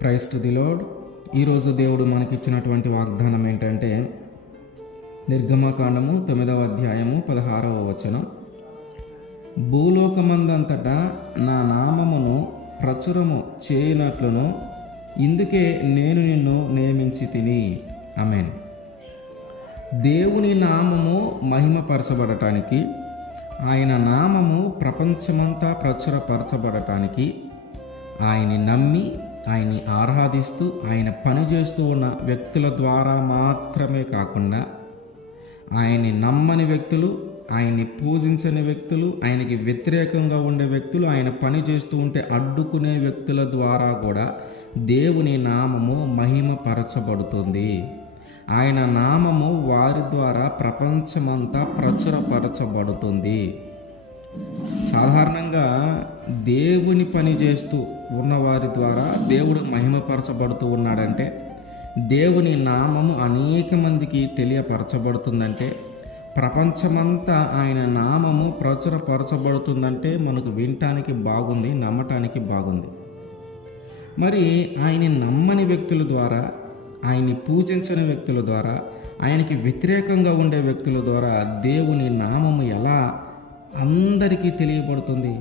Praise to the lord. ఈరోజు దేవుడు మనకిచ్చినటువంటి వాగ్దానం ఏంటంటే నిర్గమకాండము 9వ అధ్యాయము 16వ వచనం. భూలోకమందంతటా నా నామమును ప్రచురము చేయనట్లును ఇందుకే నేను నిన్ను నియమించి తిని. ఆమేన్. దేవుని నామము మహిమపరచబడటానికి, ఆయన నామము ప్రపంచమంతా ప్రచురపరచబడటానికి, ఆయన్ని నమ్మి ఆయన్ని ఆరాధిస్తూ ఆయన పనిచేస్తూ ఉన్న వ్యక్తుల ద్వారా మాత్రమే కాకుండా, ఆయన్ని నమ్మని వ్యక్తులు, ఆయన్ని పూజించని వ్యక్తులు, ఆయనకి వ్యతిరేకంగా ఉండే వ్యక్తులు, ఆయన పని చేస్తూ ఉంటే అడ్డుకునే వ్యక్తుల ద్వారా కూడా దేవుని నామము మహిమపరచబడుతుంది. ఆయన నామము వారి ద్వారా ప్రపంచమంతా ప్రచురపరచబడుతుంది. సాధారణంగా దేవుని పని చేస్తూ ఉన్నవారి ద్వారా దేవుడు మహిమపరచబడుతూ ఉన్నాడంటే, దేవుని నామము అనేక మందికి తెలియపరచబడుతుందంటే, ప్రపంచమంతా ఆయన నామము ప్రచురపరచబడుతుందంటే మనకు వినటానికి బాగుంది, నమ్మటానికి బాగుంది. మరి ఆయన్ని నమ్మని వ్యక్తుల ద్వారా, ఆయన్ని పూజించని వ్యక్తుల ద్వారా, ఆయనకి వ్యతిరేకంగా ఉండే వ్యక్తుల ద్వారా దేవుని నామము ఎలా అందరికీ తెలియబడుతుంది?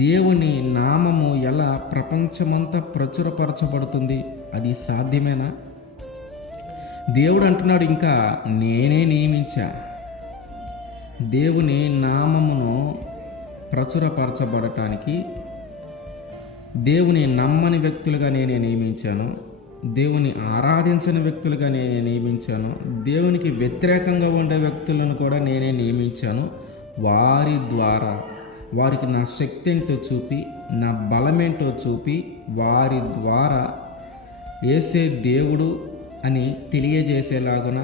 దేవుని నామము ఎలా ప్రపంచమంతా ప్రచురపరచబడుతుంది? అది సాధ్యమేనా? దేవుడు అంటున్నాడు, ఇంకా నేనే నియమించా. దేవుని నామమును ప్రచురపరచబడటానికి దేవుని నమ్మని వ్యక్తులుగా నేనే నియమించాను, దేవుని ఆరాధించని వ్యక్తులుగా నేనే నియమించాను, దేవునికి వ్యతిరేకంగా ఉండే వ్యక్తులను కూడా నేనే నియమించాను. వారి ద్వారా వారికి నా శక్తి ఏంటో చూపి, నా బలమేంటో చూపి, వారి ద్వారా యేసే దేవుడు అని తెలియజేసేలాగున,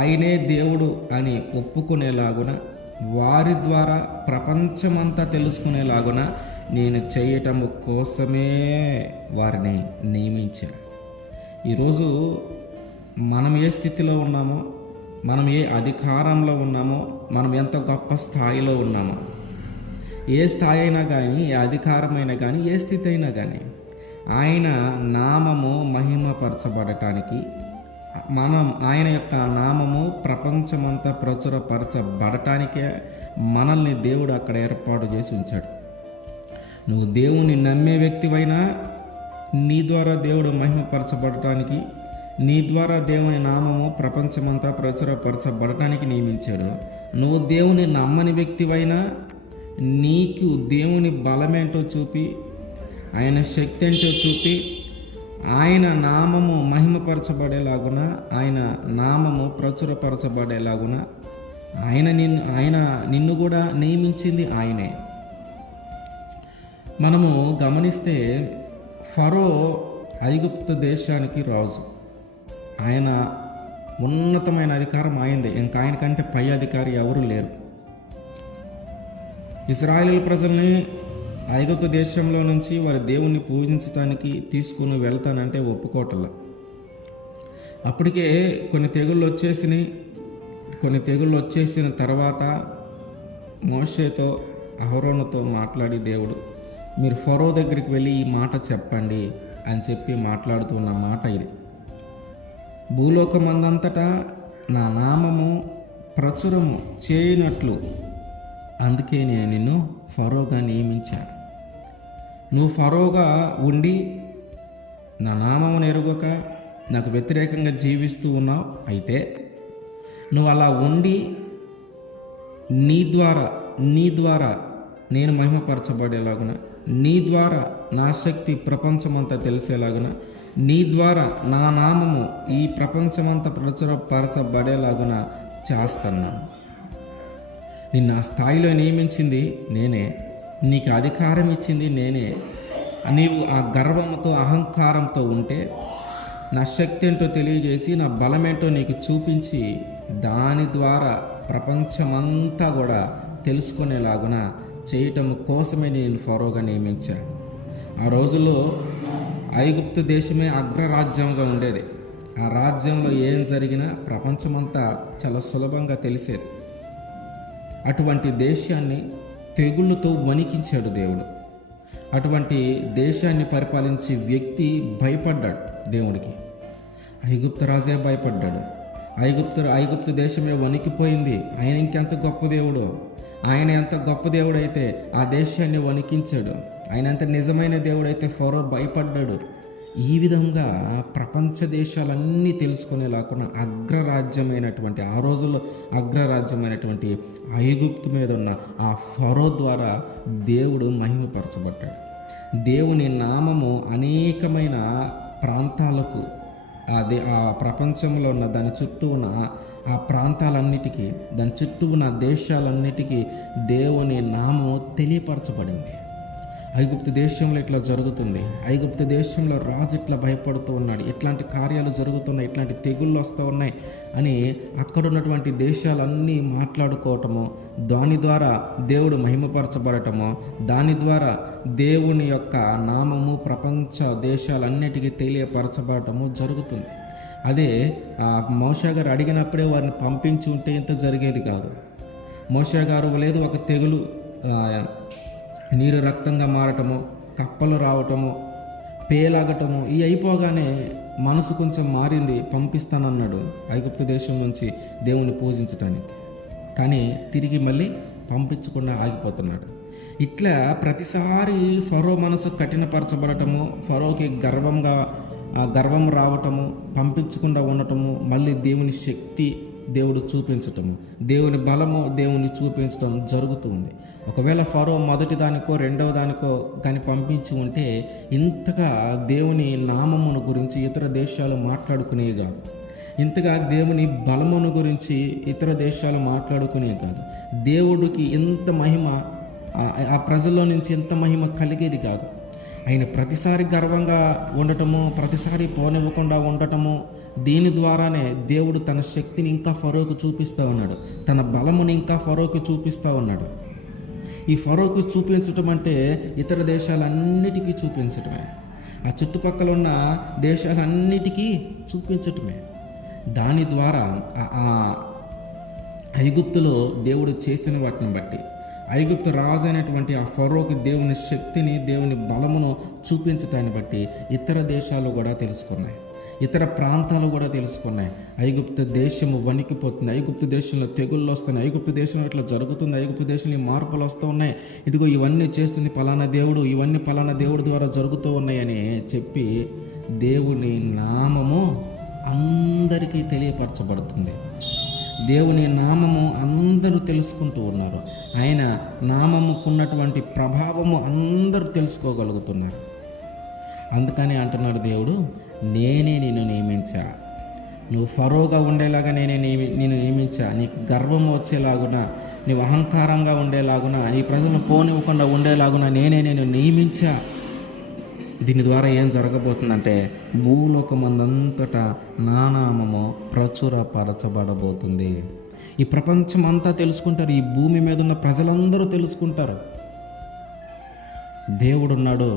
ఆయనే దేవుడు అని ఒప్పుకునేలాగున, వారి ద్వారా ప్రపంచమంతా తెలుసుకునేలాగున నేను చేయటం కోసమే వారిని నియమించాను. ఈరోజు మనం ఏ స్థితిలో ఉన్నామో, మనం ఏ అధికారంలో ఉన్నామో, మనం ఎంత గొప్ప స్థాయిలో ఉన్నామో, ఏ స్థాయి అయినా కానీ, ఏ అధికారమైనా కానీ, ఏ స్థితి అయినా కానీ, ఆయన నామము మహిమపరచబడటానికి, ఆయన యొక్క నామము ప్రపంచమంతా ప్రచురపరచబడటానికే మనల్ని దేవుడు అక్కడ ఏర్పాటు చేసి ఉంచాడు. నువ్వు దేవుని నమ్మే వ్యక్తివైనా నీ ద్వారా దేవుడు మహిమపరచబడటానికి, నీ ద్వారా దేవుని నామము ప్రపంచమంతా ప్రచురపరచబడటానికి నియమించాడు. నువ్వు దేవుని నమ్మని వ్యక్తివైనా నీకు దేవుని బలమేంటో చూపి, ఆయన శక్తి ఏంటో చూపి, ఆయన నామము మహిమపరచబడేలాగున, ఆయన నామము ప్రచురపరచబడేలాగున ఆయన నిన్ను కూడా నియమించింది ఆయనే. మనము గమనిస్తే ఫరో ఐగుప్తు దేశానికి రాజు. ఆయన ఉన్నతమైన అధికారం ఆయనదే, ఇంకా ఆయనకంటే పై అధికారి ఎవరు లేరు. ఇశ్రాయేలు ప్రజల్ని ఐగుప్తు దేశంలో నుంచి వారి దేవుణ్ణి పూజించడానికి తీసుకుని వెళ్తానంటే ఒప్పుకోవట్లా. అప్పటికే కొన్ని తెగుళ్ళు వచ్చేసిన తర్వాత మోషేతో అహరోనుతో మాట్లాడి దేవుడు, మీరు ఫరో దగ్గరికి వెళ్ళి ఈ మాట చెప్పండి అని చెప్పి మాట్లాడుతున్న మాట ఇది. భూలోకమందంతటా నా నామము ప్రచురము చేయనట్లు అందుకే నేను నిన్ను ఫరోగా నియమించాను. నువ్వు ఫరోగా ఉండి నా నామమును ఎరుగక నాకు వ్యతిరేకంగా జీవిస్తూ ఉన్నావు. అయితే నువ్వు అలా ఉండి నీ ద్వారా నేను మహిమపరచబడేలాగున, నీ ద్వారా నా శక్తి ప్రపంచమంతా తెలిసేలాగున, నీ ద్వారా నా నామము ఈ ప్రపంచమంతా ప్రచురపరచబడేలాగున చేస్తున్నాను. నిన్ను ఆ స్థాయిలో నియమించింది నేనే, నీకు అధికారం ఇచ్చింది నేనే. నీవు ఆ గర్వంతో అహంకారంతో ఉంటే నా శక్తి ఏంటో తెలియజేసి, నా బలమేంటో నీకు చూపించి, దాని ద్వారా ప్రపంచమంతా కూడా తెలుసుకునేలాగున చేయటం కోసమే నేను ఫరోగా నియమించాను. ఆ రోజుల్లో ఐగుప్తు దేశమే అగ్రరాజ్యంగా ఉండేది. ఆ రాజ్యంలో ఏం జరిగినా ప్రపంచమంతా చాలా సులభంగా తెలిసేది. అటువంటి దేశాన్ని తెగుళ్ళతో వణికించాడు దేవుడు. అటువంటి దేశాన్ని పరిపాలించే వ్యక్తి భయపడ్డాడు దేవుడికి. ఐగుప్తు రాజే భయపడ్డాడు. ఐగుప్తు దేశమే వణికిపోయింది. ఆయన ఇంకెంత గొప్ప దేవుడు! ఆయన ఎంత గొప్ప దేవుడైతే ఆ దేశాన్ని వణికించాడు. ఆయన ఎంత నిజమైన దేవుడైతే ఫరో భయపడ్డాడు. ఈ విధంగా ప్రపంచ దేశాలన్నీ తెలుసుకునేలాకుండా అగ్రరాజ్యమైనటువంటి, ఆ రోజుల్లో అగ్రరాజ్యమైనటువంటి ఐగుప్తు మీద ఉన్న ఆ ఫరో ద్వారా దేవుడు మహిమపరచబడ్డాడు. దేవుని నామము అనేకమైన ప్రాంతాలకు, ఆ ప్రపంచంలో ఉన్న దాని చుట్టూ ఉన్న ఆ ప్రాంతాలన్నిటికీ, దాని చుట్టూ ఉన్న దేశాలన్నిటికీ దేవుని నామము తెలియపరచబడింది. ఐగుప్తు దేశంలో ఇట్లా జరుగుతుంది, ఐగుప్తు దేశంలో రాజు ఇట్లా భయపడుతూ ఉన్నాడు, ఇట్లాంటి కార్యాలు జరుగుతున్నాయి, ఇట్లాంటి తెగుళ్ళు వస్తూ ఉన్నాయి అని అక్కడ ఉన్నటువంటి దేశాలన్నీ మాట్లాడుకోవటము, దాని ద్వారా దేవుడు మహిమపరచబడటము, దాని ద్వారా దేవుని యొక్క నామము ప్రపంచ దేశాలన్నిటికీ తెలియపరచబడటము జరుగుతుంది. అదే మోషే గారు అడిగినప్పుడే వారిని పంపించి ఉంటే ఇంత జరిగేది కాదు. మోషే గారు లేదు, ఒక తెగులు, నీరు రక్తంగా మారటము, కప్పలు రావటము, పేలాగటము, ఈ అయిపోగానే మనసు కొంచెం మారింది, పంపిస్తానన్నాడు ఐగుప్తు దేశం నుంచి దేవుని పూజించటానికి. కానీ తిరిగి మళ్ళీ పంపించకుండా ఆగిపోతున్నాడు. ఇట్లా ప్రతిసారి ఫరో మనసు కఠినపరచబడటము, ఫరోకి గర్వం రావటము, పంపించకుండా ఉండటము, మళ్ళీ దేవుని శక్తి దేవుడు చూపించటము, దేవుని బలము దేవుని చూపించడం జరుగుతూ ఉంది. ఒకవేళ ఫరో మొదటి దానికో రెండవ దానికో కానీ పంపించి ఉంటే ఇంతగా దేవుని నామమును గురించి ఇతర దేశాలు మాట్లాడుకునేవి కాదు, ఇంతగా దేవుని బలమును గురించి ఇతర దేశాలు మాట్లాడుకునేవి కాదు, దేవుడికి ఎంత మహిమ, ఆ ప్రజల్లో నుంచి ఎంత మహిమ కలిగేది కాదు. ఆయన ప్రతిసారి గర్వంగా ఉండటము, ప్రతిసారి పోనివ్వకుండా ఉండటము, దీని ద్వారానే దేవుడు తన శక్తిని ఇంకా ఫరోకు చూపిస్తూ ఉన్నాడు, తన బలముని ఇంకా ఫరోకు చూపిస్తూ ఉన్నాడు. ఈ ఫరోకు చూపించటం అంటే ఇతర దేశాలన్నిటికీ చూపించటమే, ఆ చుట్టుపక్కల ఉన్న దేశాలన్నిటికీ చూపించటమే. దాని ద్వారా ఆ ఐగుప్తులో దేవుడు చేసిన వాటిని బట్టి, ఐగుప్తు రాజు అయినటువంటి ఆ ఫరోకి దేవుని శక్తిని, దేవుని బలమును చూపించటాన్ని బట్టి ఇతర దేశాలు కూడా తెలుసుకున్నాయి, ఇతర ప్రాంతాలు కూడా తెలుసుకున్నాయి. ఐగుప్తు దేశము వణికిపోతుంది, ఐగుప్తు దేశంలో తెగుళ్ళు వస్తున్నాయి, ఐగుప్తు దేశంలో ఇట్లా జరుగుతుంది, ఐగుప్తు దేశంలో మార్పులు వస్తూ ఉన్నాయి, ఇదిగో ఇవన్నీ చేస్తుంది పలానా దేవుడు, ఇవన్నీ పలానా దేవుడి ద్వారా జరుగుతూ ఉన్నాయని చెప్పి దేవుని నామము అందరికీ తెలియపరచబడుతుంది. దేవుని నామము అందరూ తెలుసుకుంటూ ఉన్నారు. ఆయన నామముకున్నటువంటి ప్రభావము అందరూ తెలుసుకోగలుగుతున్నారు. అందుకని అంటున్నాడు దేవుడు, నేనే నిన్ను నియమించా, నువ్వు ఫరోగా ఉండేలాగా నేనే నిన్ను నియమించా, నీకు గర్వం వచ్చేలాగున, నీవు అహంకారంగా ఉండేలాగున, నీ ప్రజలను పోనివ్వకుండా ఉండేలాగున నేను నియమించా. దీని ద్వారా ఏం జరగబోతుందంటే భూలోకమందంతటా నా నామము ప్రచురపరచబడబోతుంది. ఈ ప్రపంచం అంతా తెలుసుకుంటారు, ఈ భూమి మీద ఉన్న ప్రజలందరూ తెలుసుకుంటారు, దేవుడున్నాడు,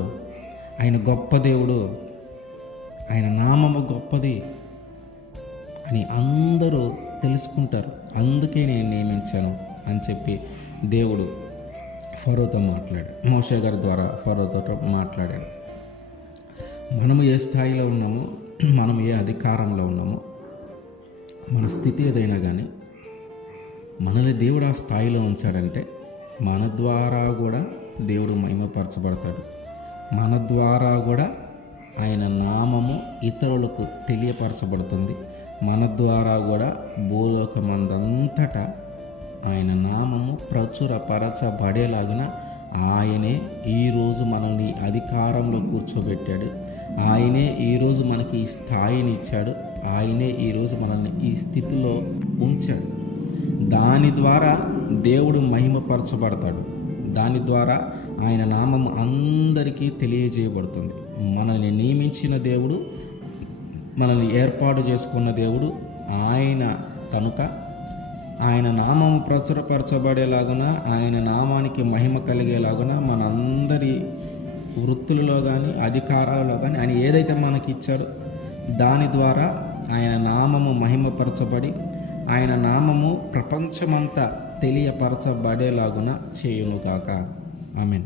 ఆయన గొప్ప దేవుడు, ఆయన నామము గొప్పది అని అందరూ తెలుసుకుంటారు. అందుకే నేను నియమించాను అని చెప్పి దేవుడు ఫరోతో మాట్లాడాడు, మోషే గారి ద్వారా ఫరోతో మాట్లాడాడు. మనము ఏ స్థాయిలో ఉన్నామో, మనం ఏ అధికారంలో ఉన్నామో, మన స్థితి ఏదైనా కానీ మనల్ని దేవుడు ఆ స్థాయిలో ఉంచాడంటే మన ద్వారా కూడా దేవుడు మహిమపరచబడతాడు, మన ద్వారా కూడా ఆయన నామము ఇతరులకు తెలియపరచబడుతుంది, మన ద్వారా కూడా భూలోకమందంతటా ఆయన నామము ప్రచురపరచబడేలాగున ఆయనే ఈరోజు మనల్ని అధికారంలో కూర్చోబెట్టాడు, ఆయనే ఈరోజు మనకి ఈ స్థాయిని ఇచ్చాడు, ఆయనే ఈరోజు మనల్ని ఈ స్థితిలో ఉంచాడు. దాని ద్వారా దేవుడు మహిమపరచబడతాడు, దాని ద్వారా ఆయన నామము అందరికీ తెలియజేయబడుతుంది. మనల్ని నియమించిన దేవుడు, మనల్ని ఏర్పాటు చేసుకున్న దేవుడు ఆయన కనుక ఆయన నామము ప్రచురపరచబడేలాగున, ఆయన నామానికి మహిమ కలిగేలాగున మనందరి వృత్తులలో కానీ అధికారాలలో కానీ ఆయన ఏదైతే మనకి ఇచ్చాడో దాని ద్వారా ఆయన నామము మహిమపరచబడి ఆయన నామము ప్రపంచమంతా తెలియపరచబడేలాగున చేయునుగాక. ఆమేన్.